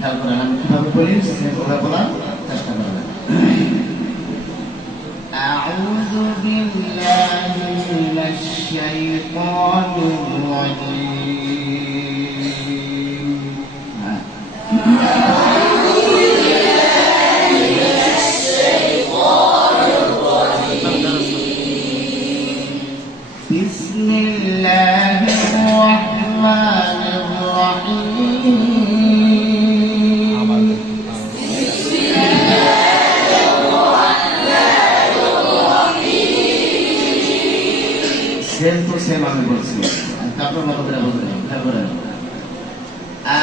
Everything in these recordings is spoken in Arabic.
খেয়াল করেন আমি কিভাবে বলি ওরা বলার চেষ্টা করবেন। أعوذ بالله من الشيطان الرجيم. بسم الله الرحمن الرحيم. بسم الله الرحمن الرحيم. সেম টু সেম আমি বলছি, তারপর মতো করে বলবেন।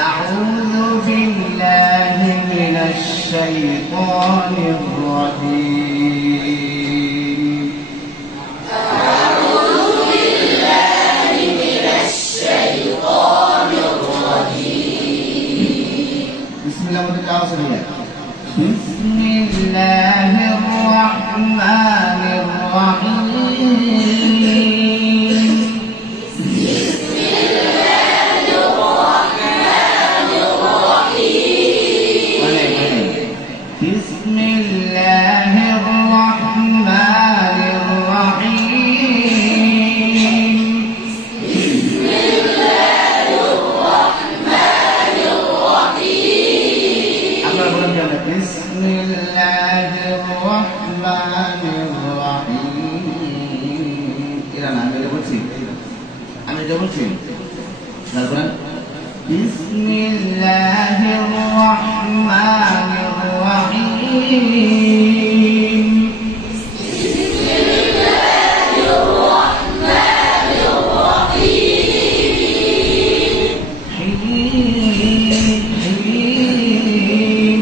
أعوذ بالله من الشيطان الرجيم. أعوذ بالله من الشيطان الرجيم. بسم الله الرحمن الرحيم. بسم الله الرحمن الرحيم. بسم الله الرحمن الرحيم. بسم الله الرحمن الرحيم. আপনারা বলেন কেন بسم الله الرحمن الرحيم. এরা না আমি বলছি তারপর بسم الله الرحمن الرحيم. بسم الله الرحمن الرحيم. حين حين حين.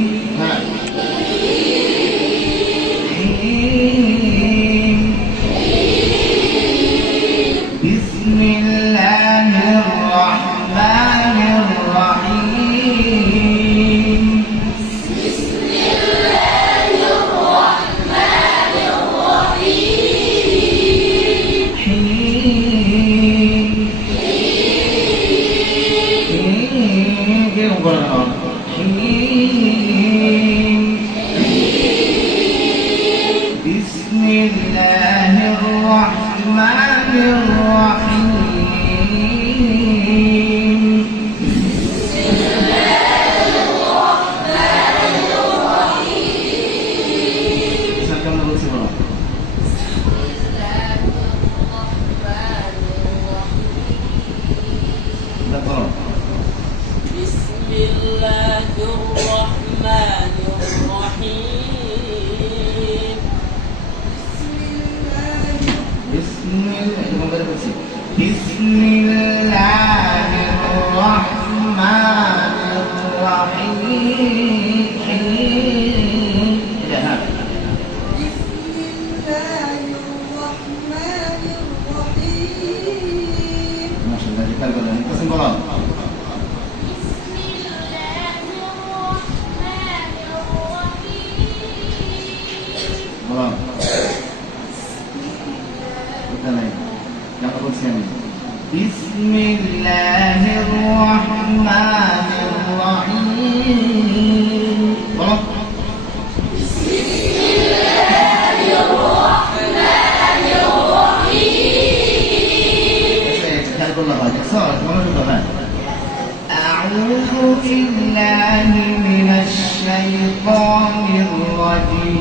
بسم الله الرحمن الرحيم. بسم الله الرحمن الرحيم. حين حين حين. بسم الله الرحمن الرحيم. بسم الله الرحمن الرحيم. سلام بسم الله الرحمن الرحيم. بسم الله الرحمن الرحيم. بسم الله الرحمن الرحيم. ما شاء الله ذكر بدن قسم بلا. بسم الله الرحمن الرحيم. بلا بسم الله الرحمن الرحيم. بسم الله الرحمن الرحيم. أعوذ بالله من الشيطان الرجيم.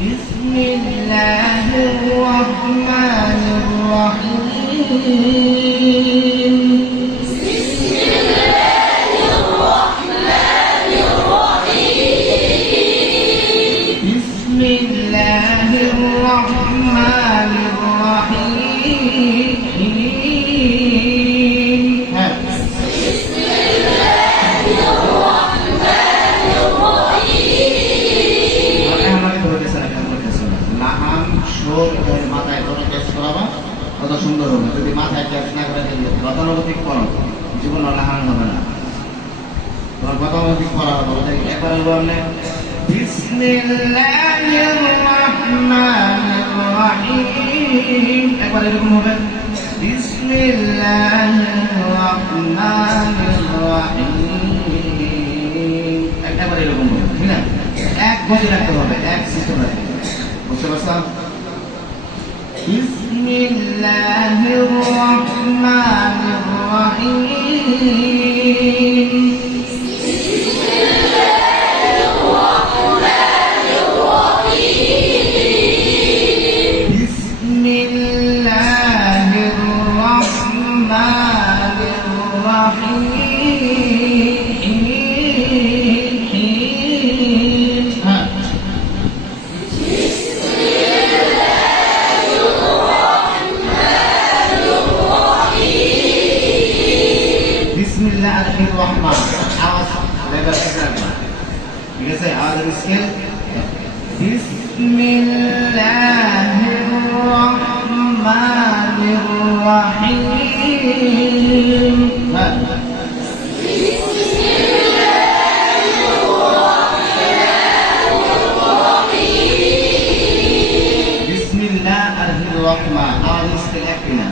بسم الله الرحمن الرحيم. بسم الله الرحمن الرحيم. بسم الله الرحمن الرحيم. بسم الله الرحمن الرحيم. মাথায় কোনো ক্যাচ করাবা কত সুন্দর হবে। যদি মাথায় ক্যাচ না করে গতানুগতিক করো জীবন লাহান হবে না, তোমার গতানুগতিক করা হবে। একবার বললে বিসমিল্লাহির রহমানির একবার এরকম হবে বিসমিল্লাহির রহমানির রহিম, একবার এরকম হবে, ঠিক না? এক গতি রাখতে হবে, এক সিস্টেম রাখতে হবে, বুঝতে পারছেন? বিসমিল্লাহির রহমানির রহিম, বিসমিল্লাহির রহমানির রহিম। হ্যাঁ, বিসমিল্লাহির রহমান, আওয়াজ লেভেল রাখবেন, ঠিক আছে? আওয়াজের স্কেল বিসমিল্লাহির রহমানির রহিম। হ্যাঁ, বিসমিল্লাহির রহমান, আওয়াজের স্কেল একই না,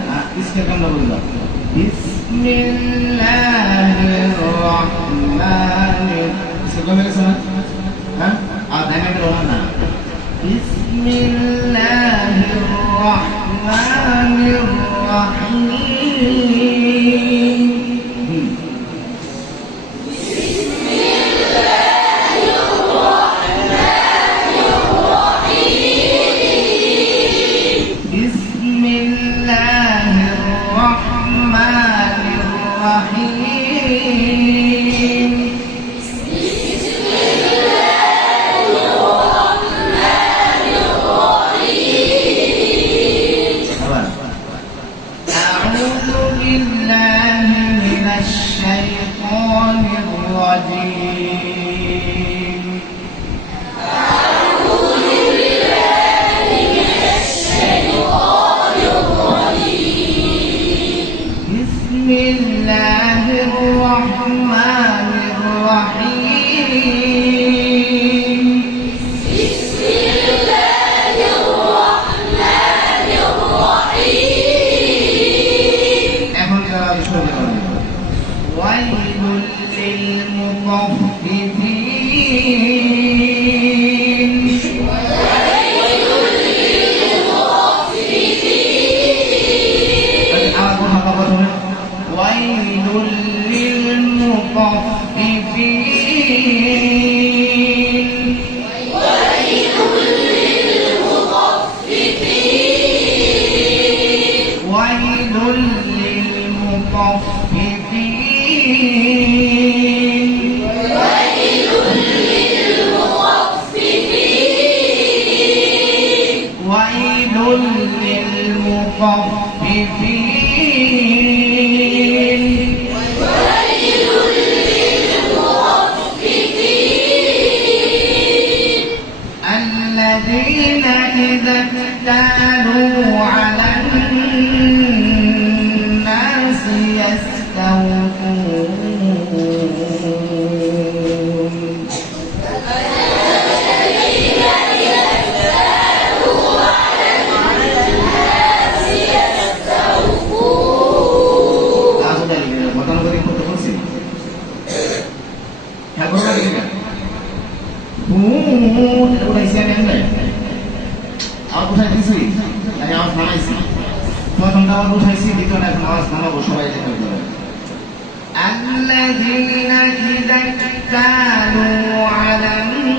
স্কেল কেমন বললাম? বিসমিল্লাহির রহমানির, স্কেল কমে গেছে না? হ্যাঁ, আর দেখা গেল না। বিসমিল্লাহির রহমানির রহিম। বিসমিল্লাহির রহমানির রহিম। أعوذ بالله من الشيطان الرجيم. بسم الله الرحمن الرحيم. এখন যারা শুরু করবে ويل للمطففين. আবার কোন কথা বলবেন? ويل للمطففين. ويل للمطففين. ويل للمطففين. الذين إذا اكتالوا على الناس يستوفون. আওয়াজ উঠাই দিছি, আমি আওয়াজ নামাইছি, প্রথমটা আওয়াজ উঠাইছি, দ্বিতীয়টা এখন আওয়াজ নামাবো, সবাই যেতে হবে। الذين إذا اكتالوا على الناس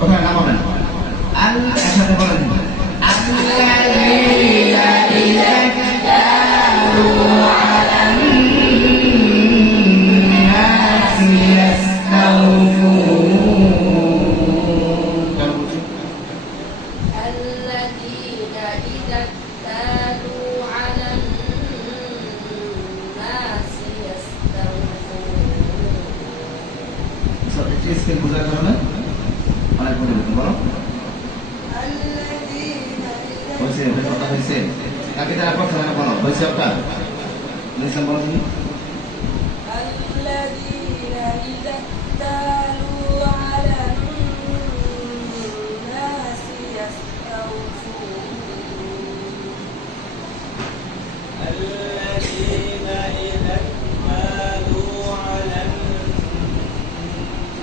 কোথায় নামাবেন? একসাথে বলেন الذين إذا اكتالوا على الناس يستوفون. الذين إذا اكتالوا على الناس يستوفون. স্কেল বোঝাতে হবে না? অনেক পরিবর্তন বলো الذين إذا হয়েছে কথা হয়েছে কাকে যারা করছে না বলো হয়েছে ওটা নিশ্চয় বলো তুমি الذين إذا اكتالوا على الناس يستوفون الذين إذا اكتالوا على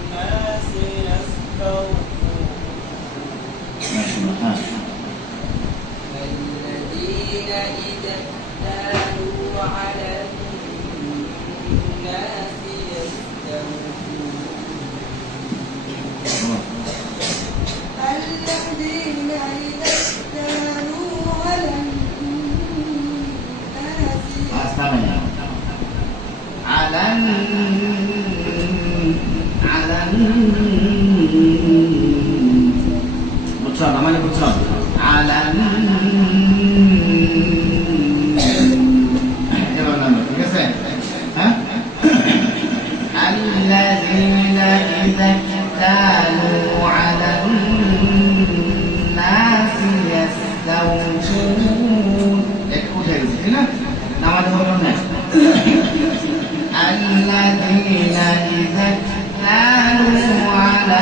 الناس يستوفون হ্যাঁ الذين إذا اكتالوا على الناس يستوفون الذين إذا اكتالوا على الناس أستمع على বুঝছো না মানে বুঝছো على এবার নাম ঠিক আছে হ্যাঁ الذين إذا اكتالوا على الناس يستوفون একটু উঠে গেছে ঠিক না নামাজ হলো না الذين إذا اكتالوا على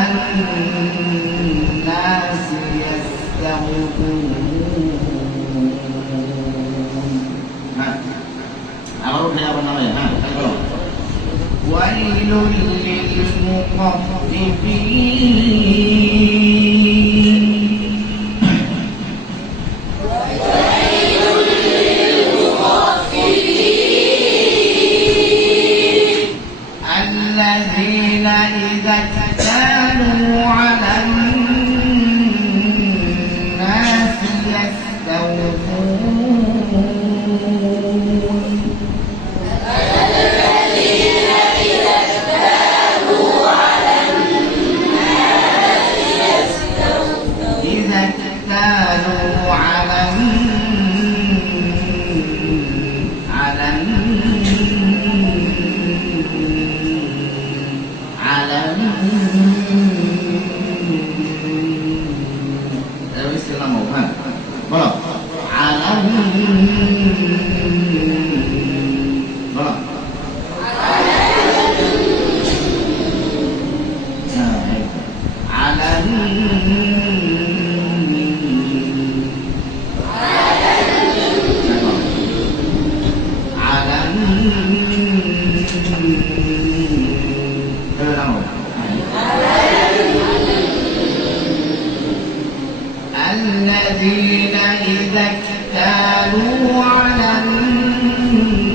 الناس يستوفون আবার উঠে যাবো নামে হ্যাঁ বলো ويل للمطففين الذين إذا اكتالوا على الناس يستوفون إذا اكتالوا على istilah mau kan? Boleh. Alam. Boleh. Alam. الذين إذا اكتالوا على الناس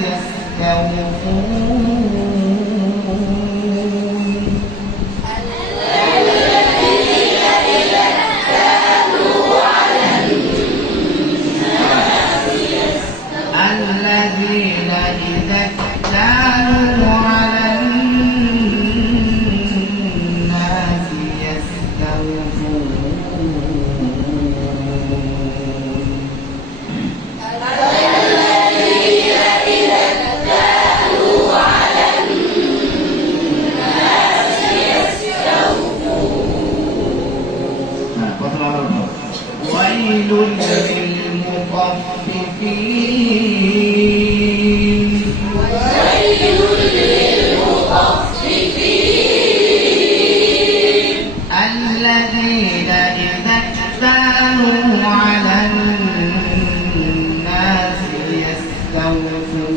يستوفون الذين إذا اكتالوا على الناس ويل للمطففين الذين إذا اكتالوا على الناس يستوفون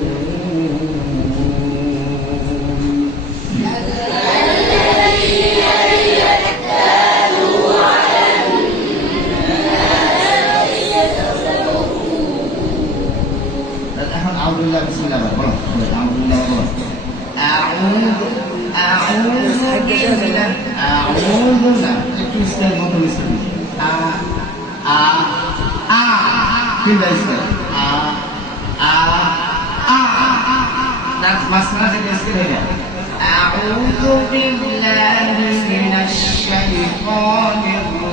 أعوذ بالله بسم الله أعوذ بالله أعوذ بالله من الشيطان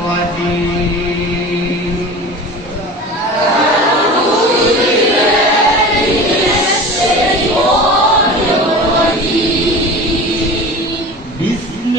الرجيم بسم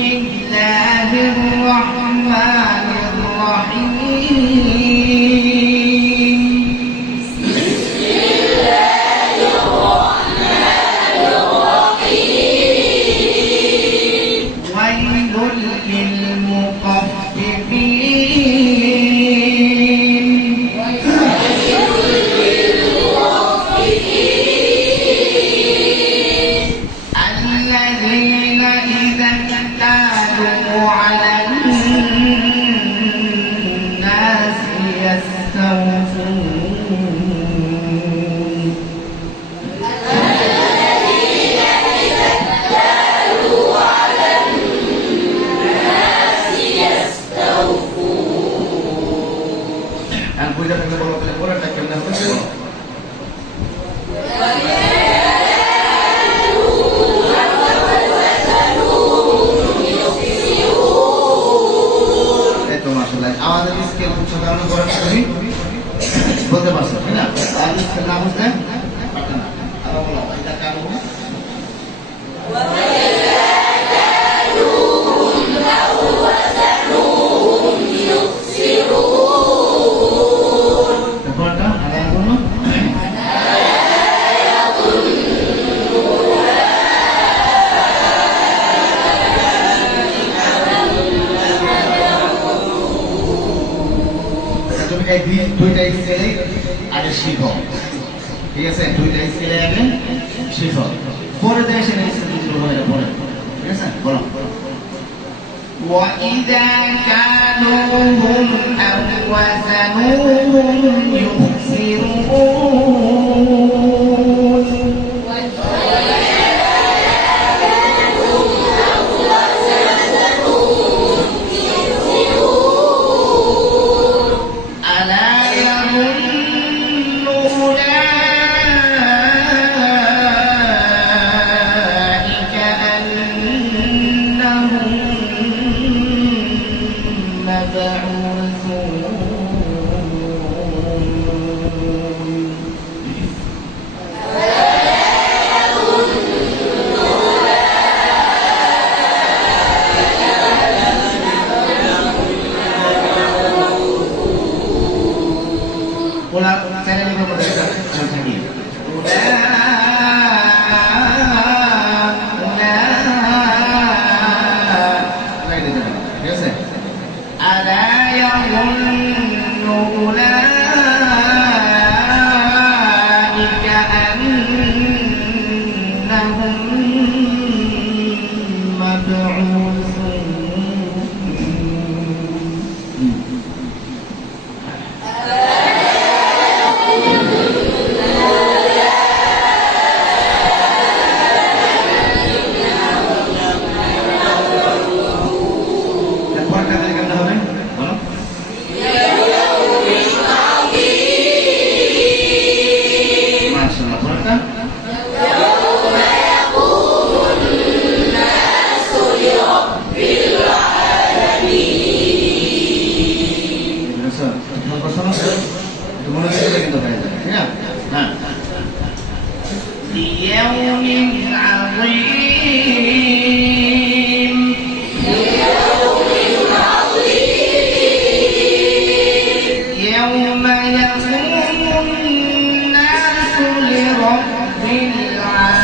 দুইটা স্কেলে আগে শিখো, ঠিক আছে? দুইটা স্কেলে আগে শিখো, পরে দেয় সেটা স্কেলে পরে, ঠিক আছে? বলো وَإِذَا كَالُوهُمْ أَوْ وَزَنُوهُمْ يُخْسِرُونَ أَلَا يَظُنُّ أُولَئِكَ أَنَّهُم Ulang saya lima mereka lagi. Ada yang ulaika annahum mab'utsun. ليوم عظيم يوم يقوم الناس لرب العالمين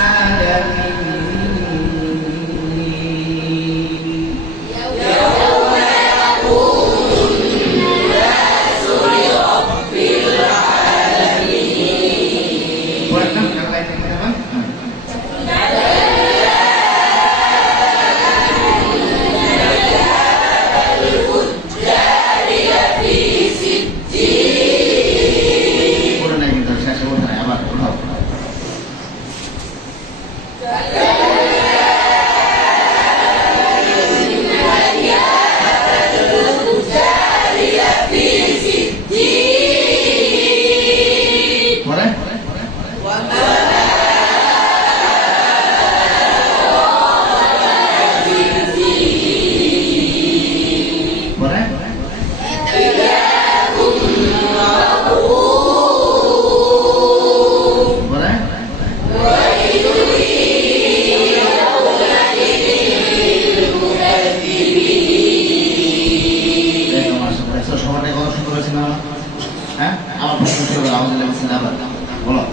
বলো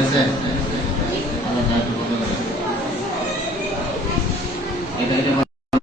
আছে